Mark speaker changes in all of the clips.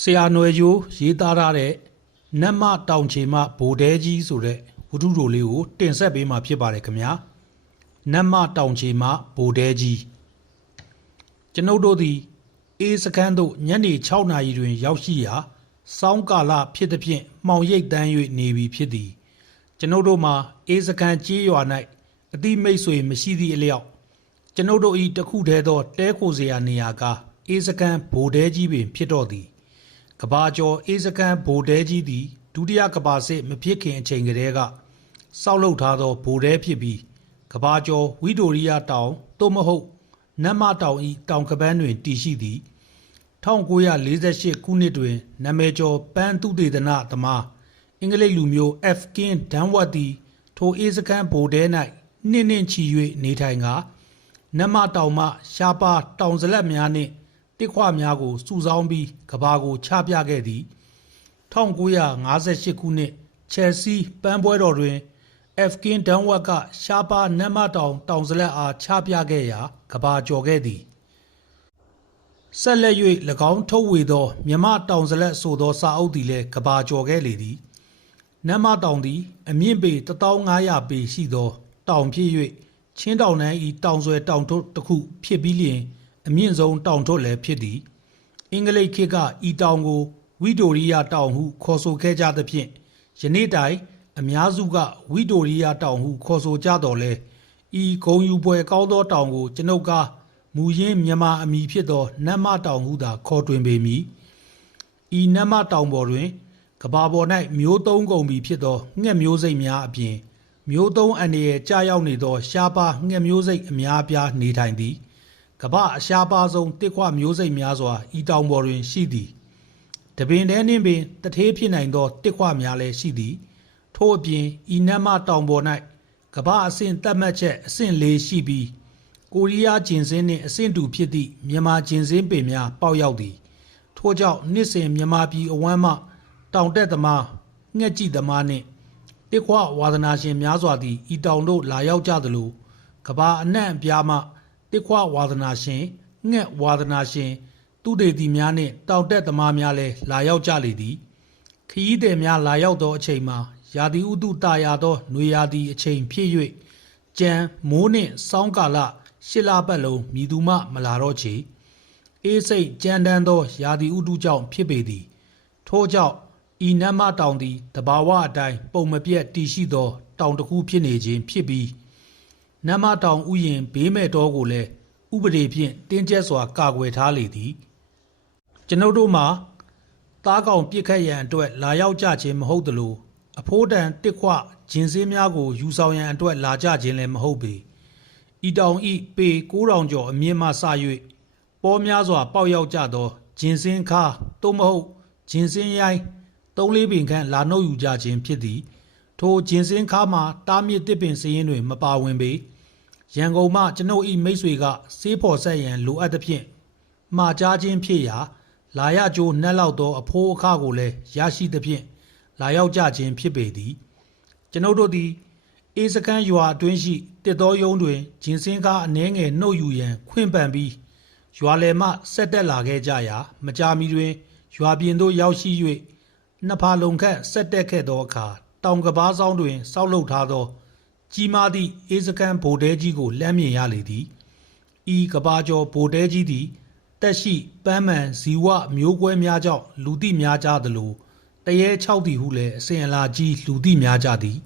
Speaker 1: ဆရာနွယ်ကျိုးရေးသားထားတဲ့နတ်မတောင်ချေမဗိုလ်တဲကြီးဆိုတဲ့ဝတ္ထုတိုလေးကိုတင်ဆက်ပေးမှာဖြစ်ပါတယ်ခင်ဗျာနတ်မတောင်ချေမဗိုလ်တဲကြီးကျွန်ုပ်တို့သည်အေးစခန်းသို့ညနေ6နာရီတွင် ရောက်ရှိရာစောင်းကာလဖြစ်သည်ဖြင့်မှောင်ရိပ်တန်း၍နေပြီဖြစ်သည်ကျွန်ုပ်တို့မှာအေးစခန်းကြီးရွာ၌အတိမိတ်ဆွေမရှိသည့်အလျောက်ကျွန်ုပ်တို့၏တခုတည်းသောတဲခိုစရာနေရာကအေးစခန်းဗိုလ်တဲကြီးပင်ဖြစ်တော့သည် ကဘာကျော်အေးစခန်းဗိုလ်တဲကြီးသည်ဒုတိယကဘာစစ်မဖြစ်ခင်အချိန်ကတည်းကစောက်လုပ်ထားသောဗိုလ်တဲဖြစ်ပြီးကဘာကျော်ဝီတိုရီယာတောင်သို့မဟုတ်နတ်မတောင်ဤတောင်ကပန်းတွင်တည်ရှိသည်1948ခုနှစ်တွင်နာမည်ကျော်ပန်းသူတေသနသမားအင်္ဂလိပ်လူမျိုး F. King ဒန်ဝတ်သည်ထိုအေးစခန်းဗိုလ်တဲ၌နှင်းနှင်းချီ၍နေထိုင်ကာနတ်မတောင်မှရှားပါတောင်စလက်များနှင့် တစ်ခွများကိုစုဆောင်းပြီးကဘာကိုချပြခဲ့သည်1958ခုနှစ်ချယ်ဆီပန်းပွဲတော်တွင် F. King ဒန်ဝတ်ကရှားပါနတ်မတောင်တောင်စလက်အားချပြခဲ့ရာကဘာကျော်ခဲ့သည်ဆက်လက်၍၎င်းထုတ်ဝေသောမြမတောင်စလက်ဆိုသောစာအုပ်သည်လည်းကဘာကျော်ခဲ့လေသည်နတ်မတောင်သည် အမြင့်ပေ1500ပေရှိသော တောင်ဖြစ်၍ချင်းတောင်နှန်းဤတောင်ဆွဲတောင်ထွတ်တစ်ခုဖြစ်ပြီးလျှင် အမြင့်ဆုံးတောင်ထွတ်လည်းဖြစ်သည်အင်္ဂလိပ်ခေတ်ကဤတောင်ကိုဝီတိုရီယာတောင်ဟု ခေါ်ဆိုခဲ့ကြသဖြင့်ယနေ့တိုင်အများစုကဝီတိုရီယာတောင်ဟု ခေါ်ဆိုကြတော်လဲဤဂုံယူပွဲကောင်းသောတောင်ကိုကျွန်ုပ်ကမူရင်းမြန်မာအမည်ဖြစ်သောနတ်မတောင်ဟုသာခေါ်တွင်ပေမည်ဤနတ်မတောင်ပေါ်တွင်ကဘာပေါ်၌မျိုးသုံးကုန်ပြီဖြစ်သောငှက်မျိုးစိတ်များအပြင်မျိုးသုံးအန္တရာယ်ကြာရောက်နေသောရှားပါငှက်မျိုးစိတ်အများအပြားနေထိုင်သည် ကဘာအရှားပါဆုံးတစ်ခွမျိုးစိတ်များစွာဤတောင်ပေါ်တွင်ရှိသည်တပင်တဲနှင့်ပင်တထေးဖြစ်နိုင်သောတစ်ခွများလည်းရှိသည် ထို့အပြင်ဤနတ်မတောင်ပေါ်၌ကဘာအဆင့်တတ်မှတ်ချက်အဆင့်၄ရှိပြီးကိုရီးယားဂျင်စင်းနှင့်အဆင့်တူဖြစ်သည့်မြန်မာဂျင်စင်းပင်များပေါက်ရောက်သည် ထို့ကြောင့်နှစ်စဉ်မြန်မာပြည်အဝမ်းမှ တောင်တက်သမားငှက်ကြည့်သမားနှင့်တစ်ခွဝါသနာရှင်များစွာသည်ဤတောင်တို့လာရောက်ကြသလိုကဘာအနှံ့အပြားမှ တစ်ခွဝါသနာရှင်ငှက်ဝါသနာရှင် သူတေတီများနှင့်တောင်တက်သမားများလည်းလာရောက်ကြလေသည်ခရီးသည်များလာရောက်သောအချိန်မှာရာသီဥတုတာယာသောနွေရာသီအချိန်ဖြစ်၍ကြံမိုးနှင့်စောင်းကာလရှစ်လပတ်လုံးမြည်သူမှမလာတော့ချေအေးစိတ်ကြမ်းတမ်းသောရာသီဥတုကြောင့်ဖြစ်ပေသည် ထို့ကြောင့်ဤနတ်မတောင်သည်တဘာဝအတိုင်းပုံမပြတ်တည်ရှိသော တောင်တစ်ခုဖြစ်နေခြင်းဖြစ်ပြီး နတ်မတောင်ဥယျင်ဘေးမဲ့တော်ကိုလည်းဥပဒေဖြင့်တင်းကျပ်စွာကာကွယ်ထားလေသည် ကျွန်ုပ်တို့မှာသားကောင်ပြစ်ခတ်ရန်အတွက်လာရောက်ကြခြင်းမဟုတ်သလိုအဖိုးတန်တစ်ခွဂျင်စင်းများကိုယူဆောင်ရန်အတွက်လာကြခြင်းလည်းမဟုတ်ပေဤတောင်ဤပေ9000ကျော်အမြင့်မှစ၍ပေါ်များစွာပေါက်ရောက်ကြသောဂျင်စင်းခါသို့မဟုတ်ဂျင်စင်းရိုင်းသုံးလေးပင်ခန့်လာနှုတ်ယူကြခြင်းဖြစ်သည် ထိုဂျင်စင်းခါမှာတားမြစ်တစ်ပင်စည်ရင်တွင် မပါဝင်ပေ ရန်ကုန်မှကျွန်ုပ်ဤမိတ်ဆွေကစေးဖော်ဆက်ရန်လိုအပ်သဖြင့်မှာကြားခြင်းဖြစ်ရာ လာရကြိုးနှက်လောက်သောအဖိုးအခကိုလည်းရရှိသဖြင့်လာရောက်ကြခြင်းဖြစ်ပေသည် ကျွန်ုပ်တို့သည်အေးစကန်းရွာအတွင်းရှိတစ်တော်ယုံတွင်ဂျင်စင်းကားအနှဲငယ်နှုတ်ယူရန်ခွင့်ပန်ပြီးရွာလယ်မှဆက်တက်လာခဲ့ကြရာမကြာမီတွင်ရွာပြင်သို့ရောက်ရှိ၍နှစ်ဖာလုံခန့်ဆက်တက်ခဲ့သောအခါတောင်ကဘာဆောင်တွင်စောက်လုပ်ထားသော ကြီးမားသည့်အေးစကန်းဗိုလ်တဲကြီးကိုလှမ်းမြင်ရလေသည်ဤကဘာကျော်ဗိုလ်တဲကြီးသည်တက်ရှိပန်းမှန်ဇီဝမျိုးကွဲများကြောင့်လူသိများကြသလိုတရေ6သည်ဟုလည်းအစဉ်အလာကြီးလူသိများကြသည်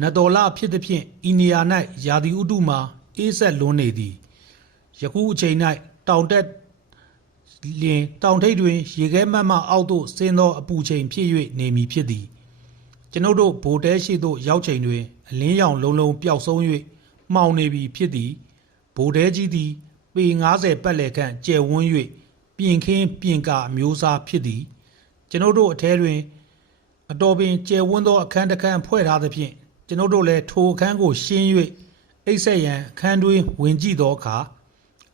Speaker 1: နတော်လဖြစ်သည်ဖြင့်ဤနေရာ၌ယာဒီဥတုမှာအေးဆက်လွန်းနေသည်ယခုအချိန်၌တောင်တက်လျင်တောင်ထိပ်တွင်ရေခဲမတ်မှအောက်သို့ဆင်းသောအပူချိန်ဖြစ်၍နေမည်ဖြစ်သည်ကျွန်ုပ်တို့ဗိုလ်တဲရှိသို့ရောက်ချိန်တွင် အလင်းရောင်လုံးလုံးပျောက်ဆုံး၍မှောင်နေပြီဖြစ်သည်ဗိုလ်တဲကြီးသည် ပေ90ပတ်လည်ခန့်ကျယ်ဝန်း၍ပြင်ခင်းပြင်ကာအမျိုးအစားဖြစ်သည် ကျွန်ုပ်တို့အထဲတွင် အတော်ပင်ကျယ်ဝန်းသောအခန်းတစ်ခန်းဖွဲ့ထားသဖြင့်ကျွန်ုပ်တို့လည်းထိုအခန်းကိုရှင်း၍အိတ်ဆက်ရန်အခန်းတွင်ဝင်ကြည့်သောအခါ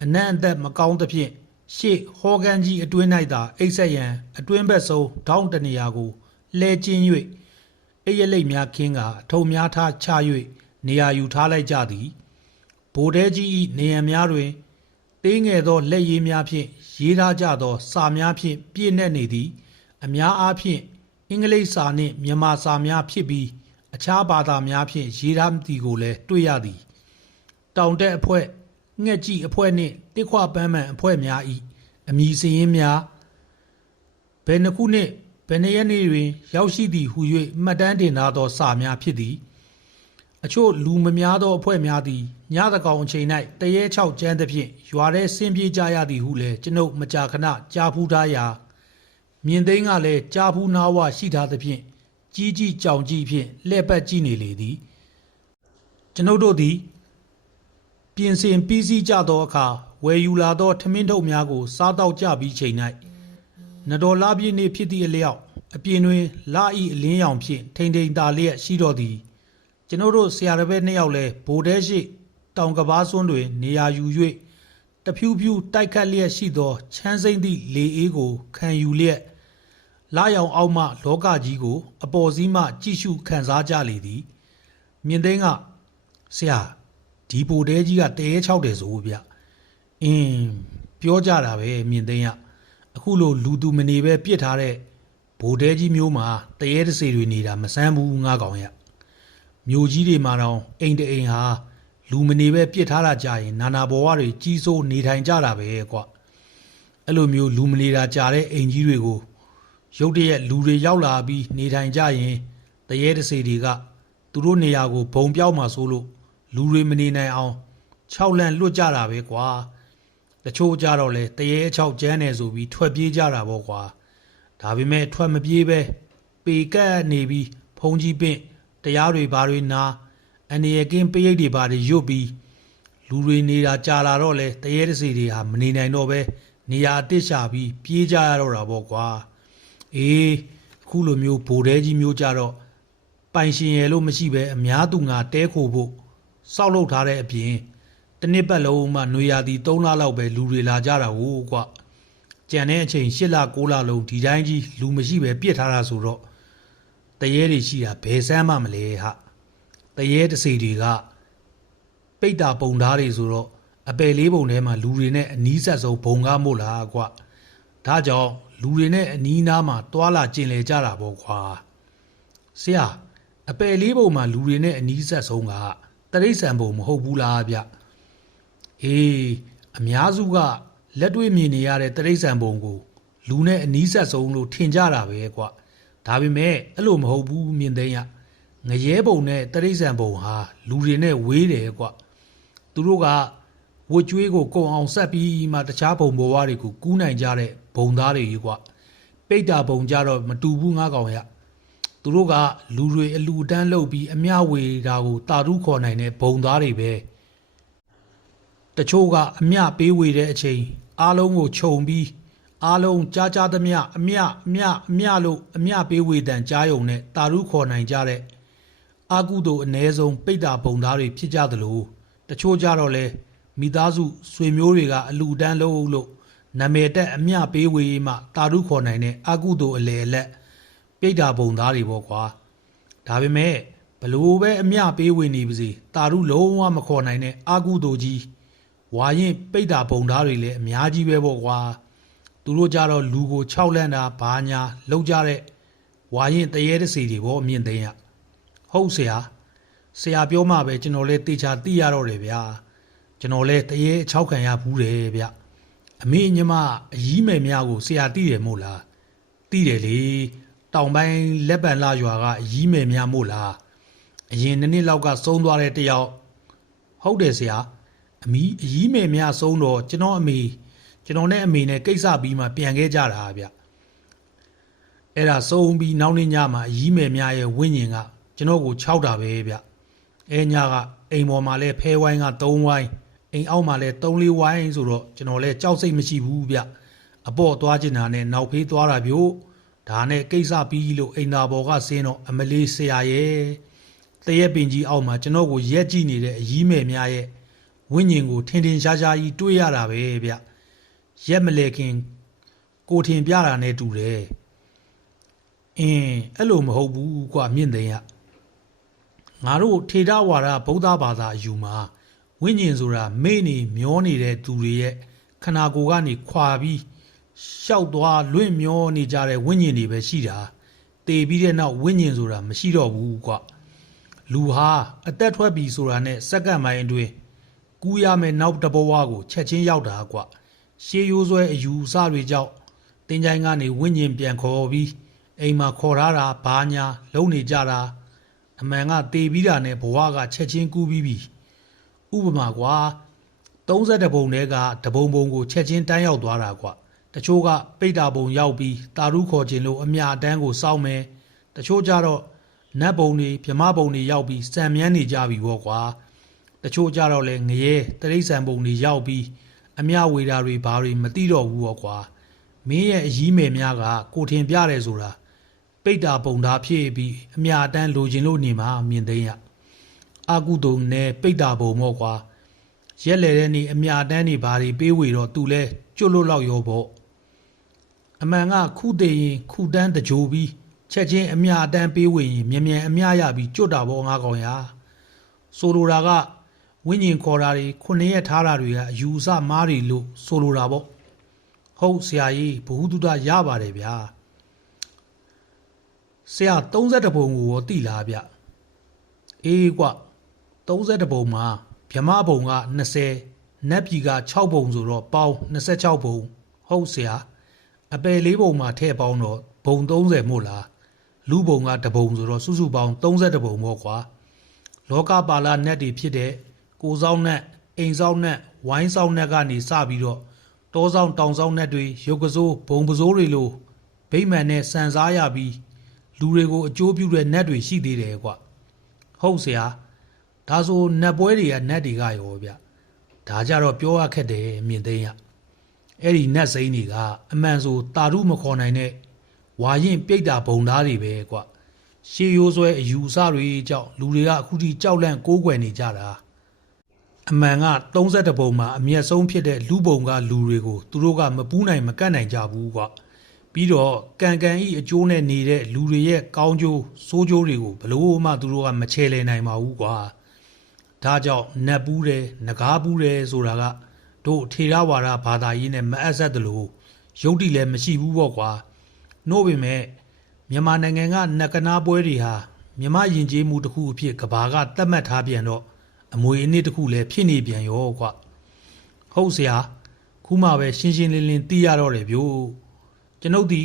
Speaker 1: အနံ့အသက်မကောင်းသဖြင့်ရှေ့ဟောကန်ကြီးအတွင်း၌သာအိတ်ဆက်ရန်အတွင်းဘက်ဆုံးထောင်းတနေရာကိုလှဲကျင်း၍ အိပ်ရလိတ်များခင်းကအထုံများထားချ၍နေရာယူထားလိုက်ကြသည်ဗိုလ်တဲကြီး၏နေရန်များတွင်သေးငယ်သောလက်ရည်များဖြင့်ရရေးထားကြသော စာများဖြင့်ပြည့်နှက်နေသည်အများအားဖြင့်အင်္ဂလိပ်စာနှင့်မြန်မာစာများဖြစ်ပြီးအခြားဘာသာများဖြင့်ရေးထားသည်ကိုလည်းတွေ့ရသည် တောင်တက်အဖွဲ့ငှက်ကြီးအဖွဲ့နှင့်တစ်ခွပန်းမှန်အဖွဲ့များ၏အမည်စရင်းများဘယ်နှစ်ခုနှင့် ဘယ်နှစ်ရက်နေ့တွင် ရောက်ရှိသည်ဟု၍မှတ်တမ်းတင်ထားသော စာများဖြစ်သည် အချို့လူမများသောအဖွဲ့များသည် ညသကောင်အချိန်၌တရေ6ကျန်းသဖြင့် ရွာထဲဆင်းပြေးကြရသည်ဟုလည်း ကျွန်ုပ် မကြာခဏ ကြားဖူးထားရာ မြင်သိန်းကလည်း ကြားဖူးနာဝရှိထားသဖြင့် ကြီးကြီးကြောင်ကြီးဖြင့် လှည့်ပတ်ကြည့်နေလေသည် ကျွန်ုပ်တို့သည် ပြင်ဆင်ပြီးစီးကြသောအခါ ဝယ်ယူလာသော ထမင်းထုတ်များကို စားတော့ကြပြီးချိန်၌ နတော်လာပြည့်နေ့ဖြစ်သည့်အလျောက်အပြင်တွင်လာဤအလင်းရောင်ဖြင့်ထိန်ထိန်သာလျက်ရှိတော်သည်ကျွန်ုပ်တို့ဆရာတစ်ပည့်နှစ်ယောက်လည်းဗိုလ်တဲရှိတောင်ကဘာစွန်းတွင် နေရာယူ၍တဖြူးဖြူးတိုက်ခတ်လျက်ရှိသောချမ်းစိမ့်သည့်လေအေးကိုခံယူလျက်လာရောင်အောက်မှလောကကြီးကို အပေါ်စီးမှကြည့်ရှုခံစားကြလေသည် မြင်သိန်းကဆရာဒီပိုတဲကြီးကတရေ6တယ်ဆိုဗျအင်းပြောကြတာပဲမြင်သိန်းက အခုလိုလူသူမနေပဲပြစ်ထားတဲ့ဘိုတဲကြီးမျိုးမှာတရေတစေတွေနေတာမဆန်းဘူးငါကောင်ရမြို့ကြီးတွေမှာတော့အိမ်တအိမ်ဟာလူမနေပဲပြစ်ထားတာကြာရင် နာနာဘဝတွေကြီးစိုးနေထိုင်ကြတာပဲကွအဲ့လိုမျိုးလူမနေတာကြာတဲ့အိမ်ကြီးတွေကိုရုတ်တရက်လူတွေရောက်လာပြီးနေထိုင်ကြရင်တရေတစေတွေကသူတို့နေရာကိုဘုံပြောက်မှဆိုလို့လူတွေမနေနိုင်အောင်6လန့်လွတ်ကြတာပဲကွာ တချို့ကြတော့လေတရေ6ကျန်းနေဆိုပြီးထွက်ပြေးကြတာပေါ့ကွာဒါပေမဲ့ထွက်မပြေးပဲပေကက်နေပြီးဖုန်ကြီးပင့်တရားတွေဘာတွေနာအနေရကင်းပရိတ်တွေဘာတွေရွတ်ပြီးလူတွေနေတာကြာလာတော့လေတရေတစေတွေဟာမနေနိုင်တော့ပဲနေရာအတစ်ရှာပြီးပြေးကြရတော့တာပေါ့ကွာအေးအခုလိုမျိုးဗိုလ်တဲကြီးမျိုးကြတော့ပိုင်ရှင်ရယ်လို့မရှိပဲအများသူငါတဲခိုဖို့စောက်လုပ်ထားတဲ့အပြင် တစ်နှစ်ပတ်လုံးမှຫນွေရာသီ3လလောက်ပဲလူတွေလာကြတာဟုတ်ကွကြံတဲ့အချိန်8လ9လလုံးဒီတိုင်းကြီးလူမရှိပဲပြစ်ထားတာဆိုတော့တရေတွေရှိတာဘယ်ဆမ်းမှမလဲဟာတရေတစီတွေကပိတ်တာပုံသားတွေဆိုတော့အပယ်လေးပုံထဲမှာလူတွေနဲ့အနီးဆက်ဆုံးဘုံကားမို့လားကွဒါကြောင့်လူတွေနဲ့အနီးနားမှာတွာလာကျင်လေကြတာပေါ့ကွာဆရာအပယ်လေးပုံမှာလူတွေနဲ့အနီးဆက်ဆုံးကတရိษံပုံမဟုတ်ဘူးလားဗျ အေးအများစုကလက်တွေ့မြင်နေရတဲ့တရိษံပုံကို လူနဲ့အနီးဆက်ဆုံးလို့ထင်ကြတာပဲကွဒါပေမဲ့အဲ့လိုမဟုတ်ဘူးမြင်သိမ်းရငရဲပုံနဲ့တရိษံပုံဟာလူတွေနဲ့ဝေးတယ်ကွသူတို့ကဝတ်ကြွေးကိုကုံအောင်ဆက်ပြီးမှတခြားဘုံဘဝတွေကိုကူးနိုင်ကြတဲ့ဘုံသားတွေကြီးကွပိတ်တာဘုံကြတော့မတူဘူးငါကောင်ရသူတို့ကလူတွေအလူတန်းလုပ်ပြီးအမျှဝေတာကိုတာတုခေါ်နိုင်တဲ့ဘုံသားတွေပဲ တချို့ကအမျှပေးဝေတဲ့အချိန်အားလုံးကိုခြုံပြီးအားလုံးကြားကြားသမျှအမျှအမျှအမျှလို့အမျှပေးဝေတန်ကြားယုံနဲ့တာရုခေါ်နိုင်ကြတဲ့အာကုသို့အ ਨੇ ဆုံးပိတ်တာဘုံသားတွေဖြစ်ကြသလိုတချို့ကြတော့လဲမိသားစုဆွေမျိုးတွေကအလူတန်းလို့လို့နာမည်တက်အမျှပေးဝေးမှတာရုခေါ်နိုင်တဲ့အာကုသို့အလေအလက်ပိတ်တာဘုံသားတွေပေါ့ကွာဒါပေမဲ့ဘလို့ပဲအမျှပေးဝေနေပါစေတာရုလုံးဝမခေါ်နိုင်တဲ့အာကုသို့ကြီး ဝါရင်ပိတ်တာဘုံသားတွေလည်းအများကြီးပဲပေါ့ကွာသူတို့ကြတော့လူကို6လန့်တာဘာညာလောက်ကြတဲ့ဝါရင်တရေတစီတွေပေါ့အမြင့်သိမ်းရဟုတ်ဆရာဆရာပြောမှပဲကျွန်တော်လည်းတေချာသိရတော့တယ်ဗျာကျွန်တော်လည်းတရေ6ခံရဘူးတယ်ဗျအမေညမအကြီးမယ်များကိုဆရာသိတယ်မို့လားသိတယ်လေတောင်ပိုင်းလက်ပံလာရွာကအကြီးမယ်များမို့လားအရင်နှစ်နှစ်လောက်ကသုံးသွားတဲ့တယောက်ဟုတ်တယ်ဆရာ အမီအကြီးမယ်များဆုံးတော့ကျွန်တော်အမေကျွန်တော်နဲ့အမေနဲ့ကိစ္စပြီးမှပြန်ခဲ့ကြတာဗျအဲ့ဒါစုံပြီးနောက်နေ့ညမှာအကြီးမယ်များရဲ့ဝိညာဉ်ကကျွန်တော်ကိုခြောက်တာပဲဗျအဲညကအိမ်ပေါ်မှာလဲဖဲဝိုင်းက3ဝိုင်းအိမ်အောက်မှာလဲ3လေးဝိုင်းဆိုတော့ကျွန်တော်လဲကြောက်စိတ်မရှိဘူးဗျအပေါ့သွားချင်တာနဲ့နောက်ဖေးသွားတာဗျို့ဒါနဲ့ကိစ္စပြီးလို့အိမ်သာပေါ်ကဆင်းတော့အမလေးဆရာရဲ့တရက်ပင်ကြီးအောက်မှာကျွန်တော်ကိုရက်ကြည့်နေတဲ့အကြီးမယ်များရဲ့ ဝိညာဉ်ကိုထင်ထင်ရှားရှားကြီးတွေးရတာပဲဗျရက်မလဲခင်ကိုထင်ပြတာနဲ့တူတယ်အင်းအဲ့လိုမဟုတ်ဘူးကွာမြင့်သိန်းရငါတို့ထေရဝါဒဗုဒ္ဓဘာသာအယူမှာဝိညာဉ်ဆိုတာမေ့နေမျောနေတဲ့သူတွေရဲ့ခနာကိုယ်ကနေခွာပြီးရှောက်သွားလွင့်မျောနေကြတဲ့ဝိညာဉ်တွေပဲရှိတာတေပြီးတဲ့နောက်ဝိညာဉ်ဆိုတာမရှိတော့ဘူးကွလူဟာအသက်ထွက်ပြီဆိုတာနဲ့စက္ကန့်ပိုင်းအတွင်း ကူးရမယ်နောက်တစ်ဘဝကိုချက်ချင်းရောက်တာကွရှေးရိုးဆွဲအယူအဆတွေကြောင့်တင်းချိုင်းကနေဝိညာဉ်ပြန်ခေါ်ပြီးအိမ်မှာခေါ်ထားတာဘာညာလုံနေကြတာအမှန်ကတေပြီးတာနဲ့ဘဝကချက်ချင်းကူးပြီးပြီဥပမာကွာ30ပုံတဲကတပုံပုံကိုချက်ချင်းတန်းရောက်သွားတာကွတချို့ကပိတ်တာပုံရောက်ပြီးတာရုခေါ်ခြင်းလို့အမြအတန်းကိုစောင့်မယ်တချို့ကြတော့နတ်ပုံတွေဗြမပုံတွေရောက်ပြီးစံမြန်းနေကြပြီပေါ့ကွာ တချို့ကြတော့လဲငရဲတရိษံပုံတွေရောက်ပြီးအမြဝေတာတွေဘာတွေမသိတော့ဘူးပေါ့ကွာမင်းရဲ့အကြီးမယ်များကကိုထင်ပြတယ်ဆိုတာပိတ်တာပုံသားဖြစ်ပြီးအမြအတန်းလိုချင်လို့နေမှာမြင်သိမ်းရအာကုတုံနဲ့ပိတ်တာပုံမော့ကွာရက်လေတဲ့နေ့အမြတန်းနေဘာတွေပေးဝေတော့သူလဲကျွတ်လို့လောက်ရောပေါ့အမှန်ကခုတည်ရင်ခုတန်းတကြိုပြီးချက်ချင်းအမြတန်းပေးဝေရင်မြန်မြန်အမြရပြီးကျွတ်တာပေါ့ငါကောင်ရဆိုလိုတာက ဝိညာဉ်ခေါ်တာတွေခုနှစ်ရက်ထားတာတွေကအယူအဆမားတွေလို့ဆိုလိုတာပေါ့ဟုတ်ဆရာကြီးဘ ഹു တုဒရပါတယ်ဗျာဆရာ30ပုံကိုရောတိလားဗျအေးကွ30ပုံမှာဗြဟ္မဘုံက20နတ်ပြည်က6ဘုံဆိုတော့ပေါင်း26ဘုံဟုတ်ဆရာအပယ်လေးဘုံမှာထည့်ပေါင်းတော့ဘုံ30မို့လားလူဘုံကတဘုံဆိုတော့စုစုပေါင်း32ဘုံပေါ့ကွာလောကပါလာနတ်တွေဖြစ်တဲ့ ကိုဆောင်နတ်အိမ်ဆောင်နတ်ဝိုင်းဆောင်နတ်ကနေစပြီးတော့တောဆောင်တောင်ဆောင်နတ်တွေရုပ်ကစိုးဘုံပစိုးတွေလိုဗိမာန်နဲ့စံစားရပြီးလူတွေကိုအကျိုးပြုတဲ့နတ်တွေရှိသေးတယ်ကွာဟုတ်ဆရာဒါဆိုနတ်ပွဲတွေကနတ်တွေကရောဗျဒါကြတော့ပြောရခက်တယ်မြင်သိမ်းရအဲ့ဒီနတ်စိမ်းတွေကအမှန်ဆိုတာရုမခေါ်နိုင်တဲ့ဝါရင်ပြိတ္တာဘုံသားတွေပဲကွရှေးရိုးဆွဲအယူအဆတွေကြောင့်လူတွေကအခုထိကြောက်လန့်ကိုးကွယ်နေကြတာ အမှန်က32ဘုံမှာအမျက်ဆုံးဖြစ်တဲ့လူဘုံကလူတွေကိုသူတို့ကမပူးနိုင်မကန့်နိုင်ကြဘူးကွပြီးတော့ကံကံဤအကျိုးနဲ့နေတဲ့လူတွေရဲ့ကောင်းကျိုးဆိုးကျိုးတွေကိုဘလို့မှသူတို့ကမချဲလဲနိုင်ပါဘူးကွာဒါကြောင့်နတ်ပူးတယ်ငကားပူးတယ်ဆိုတာကတို့ထေရဝါဒဘာသာရေးနဲ့မအပ်ဆက်သလိုယုတ်တိလည်းမရှိဘူးပေါ့ကွာနို့ပေမဲ့မြန်မာနိုင်ငံကနကနာပွဲတွေဟာမြမယဉ်ကျေးမှုတစ်ခုအဖြစ်ကဘာကသတ်မှတ်ထားပြန်တော့ အမွေအနှစ်တစ်ခုလည်းဖြစ်နေပြန်ရောကွာဟုတ်ဆရာခုမှပဲရှင်းရှင်းလင်းလင်းသိရတော့တယ်ဗျို့ကျွန်ုပ်ဒီ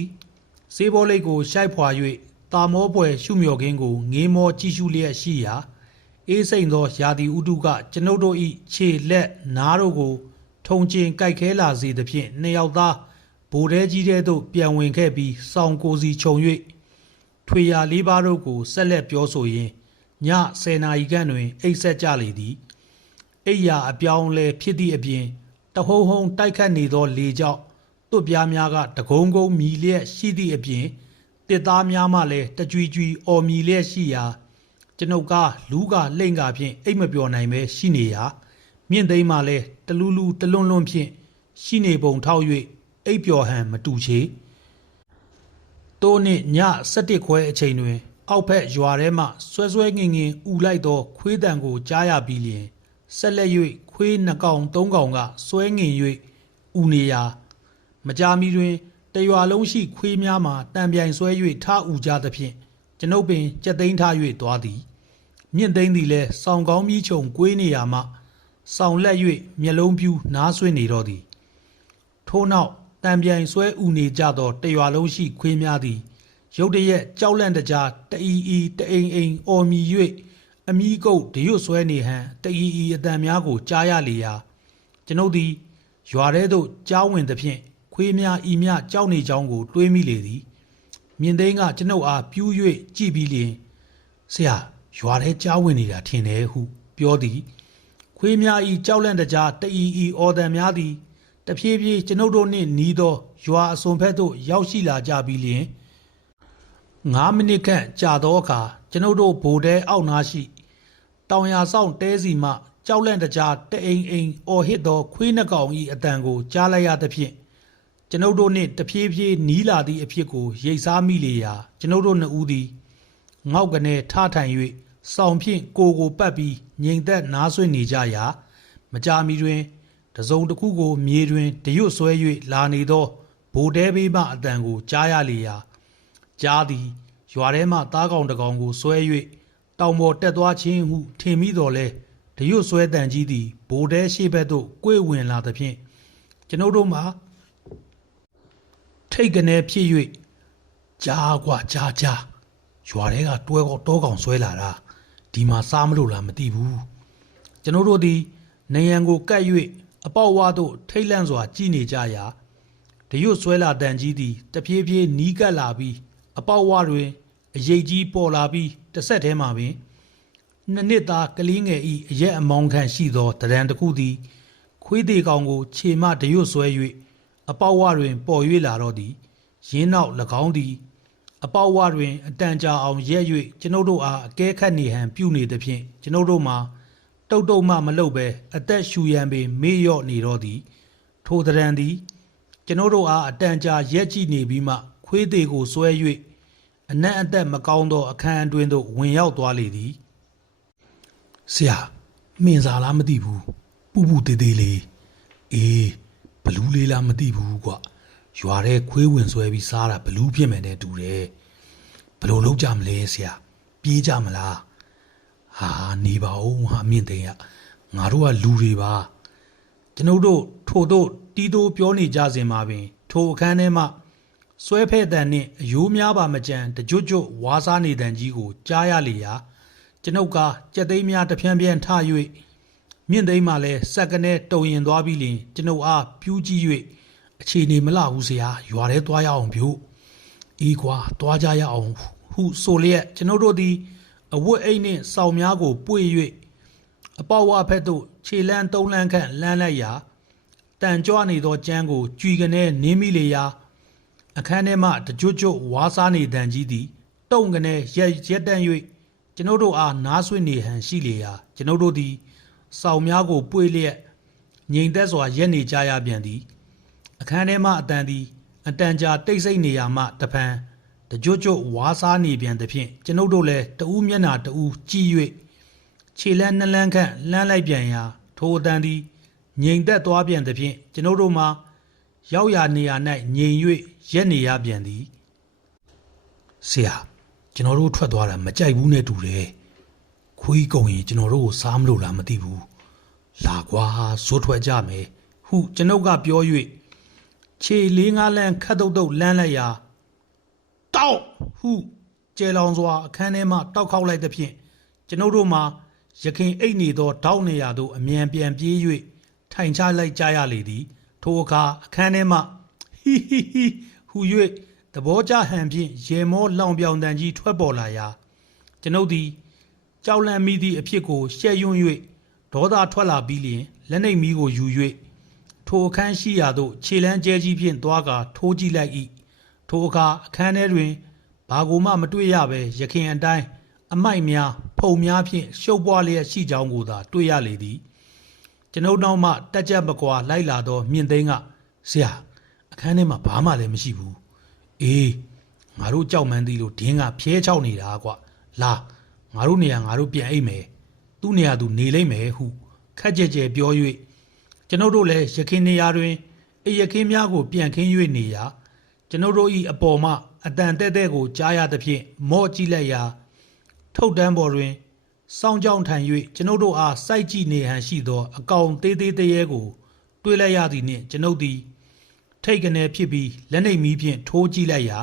Speaker 1: စေးဘောလိတ်ကိုရှိုက်ဖွာ၍တာမောပွဲရှုမြော်ခင်းကိုငေးမောကြည့်ရှုလျက်ရှိရာအေးစိန်သောယာတီဥတုကကျွန်ုပ်တို့၏ခြေလက်နားတို့ကို ထုံကျင်ကြိုက်ခဲလာစေသဖြင့်နှစ်ယောက်သားဗိုလ်တဲကြီးတဲ့သို့ပြန်ဝင်ခဲ့ပြီးစောင်းကိုစီခြုံ၍ထွေရာလေးပါးတို့ကိုဆက်လက်ပြောဆိုရင်း ည10နာရီခန့်တွင် အိတ်ဆက်ကြလေသည်အိယာအပြောင်းလဲဖြစ်သည့်အပြင်တဟုံဟုံတိုက်ခတ်နေသောလေကြောင့်တွတ်ပြားများကတကုံကုံမြည်လျက်ရှိသည့်အပြင်တစ်သားများမှလည်းတကြွီကြွီအော်မြည်လျက်ရှိရာကျွန်ုပ်ကလူးကလှိမ့်ကဖြင့်အိတ်မပျော်နိုင်ပဲရှိနေရာမြင့်သိမ်းမှလည်းတလူလူတလွန်းလွန်းဖြင့်ရှိနေပုံထောက်၍အိပ်ပျော်ဟန်မတူချေတိုးနှင့်ည7ခွဲအချိန်တွင် အောက်ဖက်ရွာထဲမှဆွဲဆွဲငင်ငင်ဥလိုက်သော ခွေးတံကိုကြားရပြီးလျင်ဆက်လက်၍ခွေးနှစ်ကောင်သုံးကောင်ကဆွဲငင်၍ဥနေရာမကြာမီတွင်တရွာလုံးရှိခွေးများမှတံပြိုင်ဆွဲ၍ထားဥကြသဖြင့်ကျွန်ုပ်ပင်ကြက်သိမ်းထား၍သွားသည်မြင့်သိမ်းသည်လဲစောင်ကောင်းပြီးချုံကွေးနေရမှစောင်လက်၍မျက်လုံးပြူးနားဆွနေတော့သည်ထို့နောက်တံပြိုင်ဆွဲဥနေကြသောတရွာလုံးရှိခွေးများသည် ရုတ်တရက်ကြောက်လန့်တကြားတအီအီတအိမ်အိမ်အော်မြည်၍အမီးကုတ်ဒရွတ်ဆွဲနေဟန်တအီအီအတန်များကိုကြားရလေရာကျွန်ုပ်သည်ရွာထဲသို့ကြားဝင်သဖြင့်ခွေးများဤမြကြောက်နေကြောင်းကို တွေးမိလေသည်မြင်သိန်းကကျွန်ုပ်အားပြူး၍ကြည့်ပြီးလျင်ဆရာရွာထဲကြားဝင်နေတာထင်တယ်ဟု ပြောသည်ခွေးများဤကြောက်လန့်တကြားတအီအီအော်တန်များသည်တဖြည်းဖြည်းကျွန်ုပ်တို့နှင့်နီးသောရွာအစွန်ဖက်သို့ရောက်ရှိလာကြပြီးလျင် 9မိနစ်ခန့်ကြာသောအခါကျွန်ုပ်တို့ဗိုလ်တဲအောက်နားရှိ တောင်ယာဆောင်တဲစီမှကြောက်လန့်တကြားတအိမ်အိမ်အော်ဟစ်သောခွေးနှကောင်ဤအတန်ကိုကြားလိုက်ရသဖြင့်ကျွန်ုပ်တို့နှင့်တဖြည်းဖြည်းနီးလာသည့်အဖြစ်ကိုရိပ်စားမိလေရာကျွန်ုပ်တို့နှစ်ဦးသည်ငေါက်ကနေထထိုင်၍စောင်ဖြင့်ကိုကိုပတ်ပြီးငိမ်သက်နားဆွနေကြရာ မကြာမီတွင်တတစုံတစ်ခုကိုမြေတွင်တရွတ်ဆွဲ၍လာနေသောဗိုလ်တဲဘေးမှအတန်ကိုကြားရလေရာ ကြားသည်ရွာထဲမှသားကောင်တစ်ကောင်ကိုဆွဲ၍တောင်ပေါ်တက်သွားခြင်းဟုထင်မိတော်လဲတရွတ်ဆွဲတန်ကြီးသည်ဗိုလ်တဲရှိဘက်သို့ကိုယ်ဝင်လာသဖြင့်ကျွန်ုပ်တို့မှထိတ်ကနေဖြစ်၍ကြားกว่าကြားကြားရွာထဲကတွဲကောတောကောင်ဆွဲလာတာဒီမှာစားမလို့လားမသိဘူး ကျွန်ုပ်တို့သည်နေရန်ကိုကပ်၍အပေါက်ဝါသို့ထိတ်လန့်စွာကြည်နေကြရာတရွတ်ဆွဲလာတန်ကြီးသည်တပြေးပြေးနီးကပ်လာပြီး အပေါက်ဝါတွင်အရိပ်ကြီးပေါ်လာပြီးတစ်ဆက်တည်းမှာပင်နှစ်နှစ်သားကလေးငယ်ဤအရက်အမောင်းခန့်ရှိသောတရံတစ်ခုသည် ခွေးသေးကောင်ကိုခြေမတရွတ်ဆွဲ၍အပေါက်ဝါတွင် ပေါ်၍လာတော့သည်ရင်းနောက်၎င်းသည် အပေါက်ဝတွင်အတန်ကြာအောင်ရက်၍ကျွန်ုပ်တို့အားအကဲခတ်နေဟန်ပြုနေသဖြင့်ကျွန်ုပ်တို့မှာတုတ်တုတ်မှမလုပ်ဘဲအသက်ရှူရန်ပင်မေ့လျော့နေတော့သည် ထိုတရံသည် ကျွန်ုပ်တို့အားအတန်ကြာရက်ကြည့်နေပြီးမှခွေးသေးကိုဆွဲ၍ အနက်အသက်မကောင်းသောအခန်းအတွင်းသို့ဝင်ရောက်သွားလေသည်ဆရာမင်းစားလားမသိဘူးပူပူတေးသေးလေးအေးဘလူးလေးလားမသိဘူးကွရွာထဲခွေးဝင်ဆွဲပြီးစားတာဘလူးဖြစ်မယ်နဲ့တူတယ်ဘယ်လိုလုပ်ကြမလဲဆရာပြေးကြမလားဟာနေပါဦးဟာမြင့်သိန်းကငါတို့ကလူတွေပါကျွန်ုပ်တို့ထို့တို့တီးတိုးပြောနေကြစဉ်မှာပင် ထိုအခန်းထဲမှ ဆွဲဖဲ့တန်နှင့်အယိုးများပါမကြံတကြွတ်ကြွတ်ဝါးစားနေတန်ကြီးကိုကြားရလေရာကျွန်ုပ်ကကြက်သိမ်းများတစ်ဖြန်းဖြန်းထ၍မြင့်သိမ်းမှလည်းစက်ကနေတုံရင်သွားပြီးလင်ကျွန်ုပ်အားပြူးကြည့်၍အခြေအနေမလှဘူးဆရာရွာထဲသွားရအောင်ဗျို့အေးကွာသွားကြရအောင်ဟုဆိုလျက်ကျွန်ုပ်တို့သည်အဝတ်အိတ်နှင့်စောင်များကိုပွေ၍အပေါဝဖက်သို့ခြေလန်းသုံးလန်းခန့်လန်းလိုက်ရာတန်ကြွနေသောကျမ်းကိုကြွီကနေနင်းမိလေရာ အခန်းထဲမှတကြွတ်ကြွတ်ဝါးစားနေတန်ကြီးသည်တုံကနေရက်ရက်တန့်၍ကျွန်ုပ်တို့အားနားဆွနေဟန်ရှိလေရာကျွန်ုပ်တို့သည်စောင်များကိုပွေလျက်ငြိမ်သက်စွာရက်နေကြရပြန်သည် အခန်းထဲမှအတန်သည်အတန်ကြာတိတ်ဆိတ်နေရမှတဖန်တကြွကြွဝါးစားနေပြန်သဖြင့်ကျွန်ုပ်တို့လည်းတဦးမျက်နာတဦးကြည့်၍ခြေလန်းနှလန်းခန့်လှမ်းလိုက်ပြန်ရာထိုအတန်သည်ငြိမ်သက်သွားပြန်သဖြင့်ကျွန်ုပ်တို့မှာရောက်ရာနေရာ၌ငြိမ်၍ ရက်နေရပြန်သည်ဆရာကျွန်တော်တို့ထွက်သွားတာမကြိုက်ဘူးနဲ့တူတယ်ခွေးကုံရင်ကျွန်တော်တို့ကိုစားမလို့လားမသိဘူးလာကွာဇွတ်ထွက်ကြမယ်ဟုကျွန်ုပ်ကပြော၍ခြေလေးငါးလန်းခတ်တုတ်တုတ်လန်းလိုက်ရာတောက်ဟုကျဲလောင်စွာအခန်းထဲမှတောက်ခောက်လိုက်သဖြင့်ကျွန်ုပ်တို့မှာရခင်အိတ်နေသောတောက်နေရာသို့အမြန်ပြန်ပြေး၍ထိုင်ချလိုက်ကြရလေသည် ထိုအခါအခန်းထဲမှဟီဟီဟီ ဟု၍သဘောကျဟန်ဖြင့်ရေမောလောင်ပြောင်တန်ကြီးထွက်ပေါ်လာရာကျွန်ုပ်သည်ကြောက်လန့်မိသည့်အဖြစ်ကိုရှက်ယွန်း၍ဒေါသထွက်လာပြီးလျင်လက်နှိပ်မီးကိုယူ၍ထိုအခန်းရှိရာသို့ခြေလန်းကျဲကြီးဖြင့်သွားကာထိုးကြည့်လိုက်၏ထိုအခါအခန်းထဲတွင်ဘာကိုမှမတွေ့ရဘဲရခင်အတိုင်းအမိုက်များဖုံများဖြင့်ရှုပ်ပွားလျက်ရှိကြောင်းကိုသာတွေ့ရလေသည်ကျွန်ုပ်နောက်မှတက်ကြက်မကွာလိုက်လာသောမြင့်သိန်းကဆရာ အခန်းထဲမှာဘာမှလည်းမရှိဘူးအေးငါတို့ကြောက်မှန်းသည်လို့ဒင်းကဖျဲချောက်နေတာကွာလာငါတို့နေရာငါတို့ပြန်အိပ်မယ်သူ့နေရာသူနေလိမ့်မယ်ဟုခက်ကြဲကြဲပြော၍ကျွန်ုပ်တို့လည်းရခင်နေရာတွင်အေရခင်းများကိုပြန်ခင်း၍နေရာကျွန်ုပ်တို့၏အပေါ်မှအတန်တဲ့တဲ့ကိုကြားရသဖြင့်မော့ကြည့်လိုက်ရာ ထုတ်တန်းပေါ်တွင်စောင်းကြောင်းထန်၍ကျွန်ုပ်တို့အားစိုက်ကြည့်နေဟန်ရှိသော အကောင်သေးသေးတရေကို တွေးလိုက်ရသည်နှင့်ကျွန်ုပ်သည် ထိတ်ကနေဖြစ်ပြီးလက်နှိပ်မီးဖြင့်ထိုးကြည့်လိုက်ရာ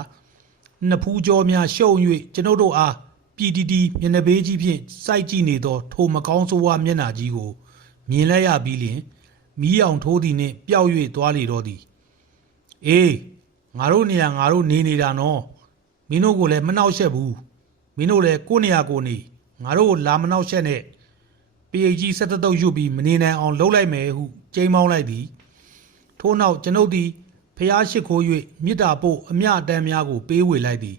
Speaker 1: နှစ်ဖူးကြောများရှုံ၍ကျွန်ုပ်တို့အားပြည်တီတီမျက်နှာပေးကြီးဖြင့်စိုက်ကြည့်နေသော ထိုမကောင်းဆိုးဝါးမျက်နှာကြီးကို မြင်လိုက်ရပြီးလျှင်မီးအောင်ထိုးသည်နှင့်ပျောက်၍သွားလေတော့သည်အေးငါတို့နေရာငါတို့နေနေတာနော်မင်းတို့ကိုလည်းမနှောက်ယှက်ဘူးမင်းတို့လည်းကိုယ့်နေရာကိုယ်နေငါတို့ကိုလာမနှောက်ယှက်နဲ့ PH ဆက်တတုပ်ယူပြီးမနေနိုင်အောင်လှုပ်လိုက်မယ်ဟုကြိမ်းမောင်းလိုက်သည်ထို့နောက်ကျွန်ုပ်သည် ဖျားရှိခိုး၍မြစ်တာပို့အမျှအတန်းများကို ပေးဝေလိုက်သည်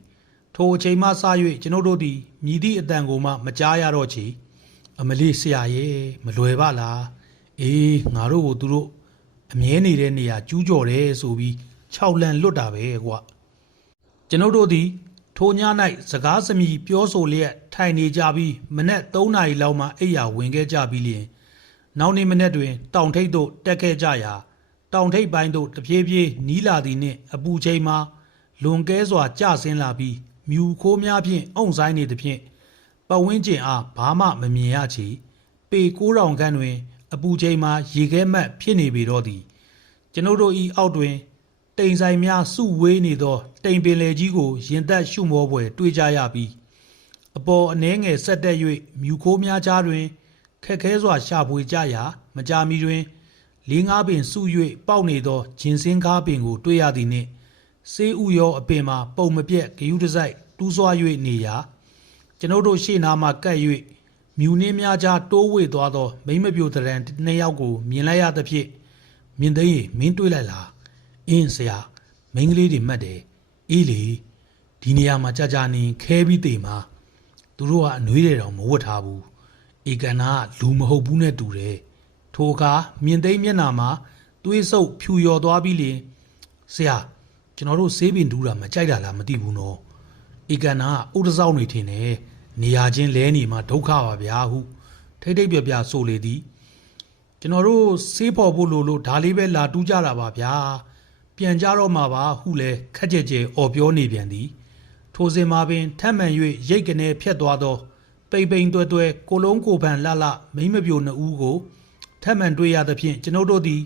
Speaker 1: ထိုအချိန်မှစ၍ကျွန်ုပ်တို့သည်မြည်သည့်အတန်ကိုမှမကြားရတော့ချေအမလေးဆရာရဲ့မလွယ်ပါလားအေးငါတို့ကိုသူတို့အမြဲနေတဲ့နေရာကျူးကျော်တယ်ဆိုပြီး6လန်လွတ်တာပဲကွာကျွန်ုပ်တို့သည်ထိုည၌စကားစမြည်ပြောဆိုလျက်ထိုင်နေကြပြီးမနက်3နာရီလောက်မှအိပ်ယာဝင်ခဲ့ကြပြီးလျင် နောက်နေ့မနေ့တွင် တောင်ထိပ်သို့တက်ခဲ့ကြရာ တောင်ထိပ်ပိုင်းသို့တပြေးပြေးနီးလာသည်နှင့် အပူချိန်မှာ လွန်ကဲစွာကျဆင်းလာပြီး မြူခိုးများဖြင့် အုံဆိုင်နေသဖြင့် ပတ်ဝန်းကျင်အားဘာမှမမြင်ရချေပေ9000ခန့်တွင် အပူချိန်မှာ ရေခဲမှတ်ဖြစ်နေပေတော့သည် ကျွန်ုပ်တို့ဤအောက်တွင် တိမ်ဆိုင်များစုဝေးနေသော တိမ်ပင်လယ်ကြီးကိုရင်သက်ရှုမောပွဲတွေ့ကြရပြီး အပေါ်အနှဲငယ်ဆက်တက်၍မြူခိုးများကြားတွင်ခက်ခဲစွာရှာဖွေကြရာ မကြာမီတွင် လေးငါးပင်စု၍ပေါက်နေသောဂျင်းစင်းကားပင်ကိုတွေ့ရသည်နှင့်စေးဥရောအပင်မှာပုံမပြက်ဂယုတစိုက်တူးဆွား၍နေရာကျွန်ုပ်တို့ရှေ့နားမှကပ်၍မြူနှင်းများကြားတိုးဝေသွားသောမိမ့်မပြိုတရံနှစ်ယောက်ကိုမြင်လိုက်ရသဖြင့်မြင်သိရင်မင်းတွေ့လိုက်လားအင်းဆရာမိန်းကလေးတွေမှတ်တယ်အေးလေဒီနေရာမှာကြာကြာနေခဲပြီးတေမှာသူတို့ကအနှွေးတယ်တောင်မဝတ်ထားဘူးဧကန်နာကလူမဟုတ်ဘူးနဲ့တူတယ် ထိုအခါမြင်သိမ်းမျက်နာမှာသွေးဆုပ်ဖြူလျော်သွားပြီးလင်ဆရာကျွန်တော်တို့ဆေးပင်တူးတာမကြိုက်တာလားမသိဘူးနော်ဧကန်နာကဥဒစောင်းနေထင်တယ်နေရာချင်းလဲနေမှာဒုက္ခပါဗျာဟုထိတ်ထိတ်ပြပြဆိုလေသည်ကျွန်တော်တို့ဆေးဖို့ဖို့လို့လို့ဒါလေးပဲလာတူးကြတာပါဗျာပြန်ကြတော့မှာပါဟုလဲခက်ကြဲကြဲអော်ပြောနေပြန်သည် ထိုစဉ်မှာပင်ထပ်မံ၍ရိတ်ကနေဖြတ်သွားသော ပိန်ပိန်တွဲတွဲကိုလုံးကိုပန်လှလှမိမ့်မပြိုနှစ်ဦးကို ထပ်မံတွေ့ရသဖြင့်ကျွန်ုပ်တို့သည်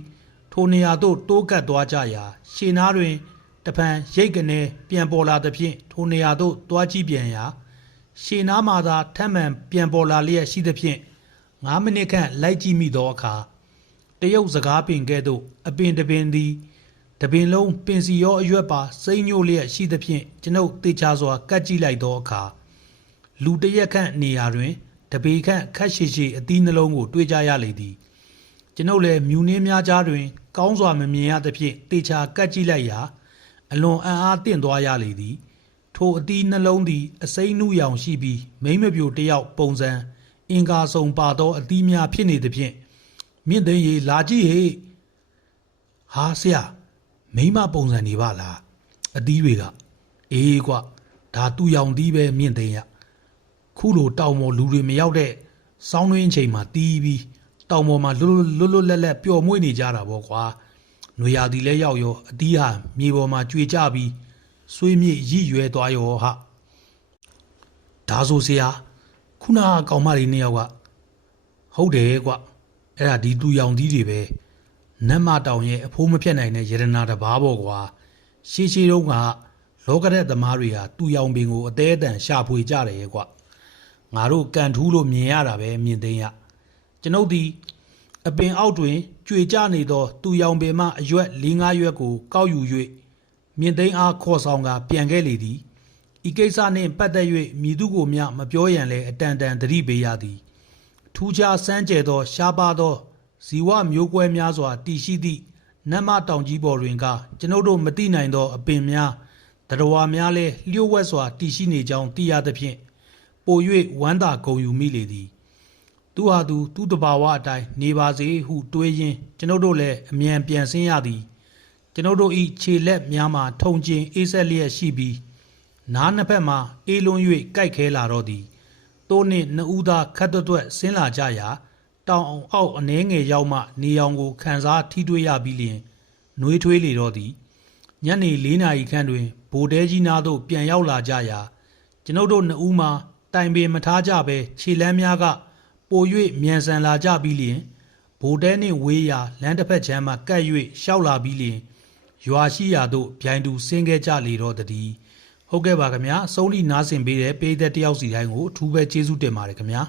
Speaker 1: ထိုနေရာသို့တိုးကပ်သွားကြရာရှေနားတွင်တပံရိတ်ကနေပြန်ပေါ်လာသဖြင့်ထိုနေရာသို့တွားကြည့်ပြန်ရာရှေနားမှသာထပ်မံပြန်ပေါ်လာလျက်ရှိသဖြင့်9မိနစ်ခန့်လိုက်ကြည့်မိသောအခါတရုတ်စကားပင်ကဲ့သို့အပင်တပင်သည်တပင်လုံးပင်စီရောအရွက်ပါစိမ့်ညို့လျက်ရှိသဖြင့်ကျွန်ုပ်တေချာစွာကတ်ကြည့်လိုက်သောအခါလူတစ်ရက်ခန့်နေရာတွင် တပေခန့်ခတ်ရှိရှိအသီးနှလုံးကို တွေ့ကြရလေသည် ကျွန်ုပ်လည်းမြူနှင်းများကြားတွင် ကောင်းစွာမမြင်ရသဖြင့်တေချာကတ်ကြည့်လိုက်ရာ အလွန်အံ့အားတင့်သွားရလေသည် ထိုအသီးနှလုံးသည် အစိမ့်နှူးရောင်ရှိပြီးမိမ့်မပြိုတစ်ယောက်ပုံစံအင်္ကာစုံပါသောအသီးများဖြစ်နေသဖြင့်မြင့်သိမ်းရေလာကြည့်ဟေ့ဟာဆရာမိမပုံစံနေပါလားအသီးတွေကအေးကွဒါသူ့ရောင်သီးပဲမြင့်သိမ်းရခုလိုတောင်ပေါ်လူတွေမရောက်တဲ့စောင်းတွင်းချိန်မှာတီးပြီး တောင်ပေါ်မှာလွတ်လွတ်လွတ်လွတ်လပ်လပ်ပျော်မွေ့နေကြတာပေါ့ကွာຫນွေရာသီလဲရောက်ရောအသီးဟာမြေပေါ်မှာကြွေကြပြီးဆွေးမြေ့ရည်ရွယ်သွားရောဟာဒါဆိုဆရာခုနကကောင်မလေးနှစ်ယောက်ကဟုတ်တယ်ကွအဲ့ဒါဒီသူရောင်သီးတွေပဲနတ်မတောင်ရဲ့အဖိုးမဖြတ်နိုင်တဲ့ယရနာတစ်ပါးပေါ့ကွာရှေးရှေးတုန်းကလောကရက်သမားတွေဟာတူရောင်ပင်ကိုအသေးအတန်ရှာဖွေကြတယ်ရဲ့ကွာငါတို့ကန်ထူးလို့မြင်ရတာပဲမြင်သိမ်းရ ကျွန်ုပ်ဒီအပင်အောက်တွင်ကြွေကြနေသောတူရောင်ပင်မှအရွက်၄၅ရွက်ကိုကောက်ယူ၍မြင်သိမ်းအားခေါ်ဆောင်ကပြန်ခဲ့လေသည်ဤကိစ္စနှင့်ပတ်သက်၍မြည်သူကိုမျှမပြောရန်လဲအတန်တန်သတိပေးရသည်ထူးခြားစမ်းကြဲသောရှားပါသောဇီဝမျိုးကွဲများစွာတည်ရှိသည့်နတ်မတောင်ကြီးပေါ်တွင်ကကျွန်ုပ်တို့မသိနိုင်သော အပင်များတရဝါများလည်းလျှို့ဝှက်စွာတည်ရှိနေကြောင်းသိရသဖြင့်ပို၍ဝမ်းသာဂုဏ်ယူမိလေသည် သူဟာသူ သူ့တဘာဝအတိုင်းနေပါစေဟုတွေးရင်းကျွန်ုပ်တို့လည်းအမြန်ပြန်ဆင်းရသည် ကျွန်ုပ်တို့၏ခြေလက်များမှာထုံကျင်အေးဆက်လျက်ရှိပြီးနားနှစ်ဖက်မှာအေးလွန်း၍ကြိုက်ခဲလာတော့သည်တိုးနှင့်နှစ်ဦးသားခတ်တွတ်ဆင်းလာကြရာတောင်အောင်အောက်အနှဲငယ်ရောက်မှ နေအောင်ကိုခန်းစားထိတွေ့ရပြီးလျင်နှွေးထွေးလေတော့သည်ညနေ၄နာရီခန့်တွင်ဗိုလ်တဲကြီးနားသို့ပြန်ရောက်လာကြရာကျွန်ုပ်တို့နှစ်ဦးမှာတိုင်ပင်မထားကြဘဲခြေလမ်းများက ပို၍မြန်ဆန်လာကြပြီးလျင်ဗိုလ်တဲနှင့်ဝေးရာလမ်းတစ်ဖက်ခြမ်းမှကပ်၍ရှောက်လာပြီးလျင်ရွာရှိရာသို့ဗျိုင်တူဆင်းခဲ့ကြလေတော့တည်းဟုတ်ကဲ့ပါခင်ဗျာအဆုံးထိနားဆင်ပေးတဲ့ပေးတဲ့တယောက်စီတိုင်းကိုအထူးပဲကျေးဇူးတင်ပါတယ်ခင်ဗျာ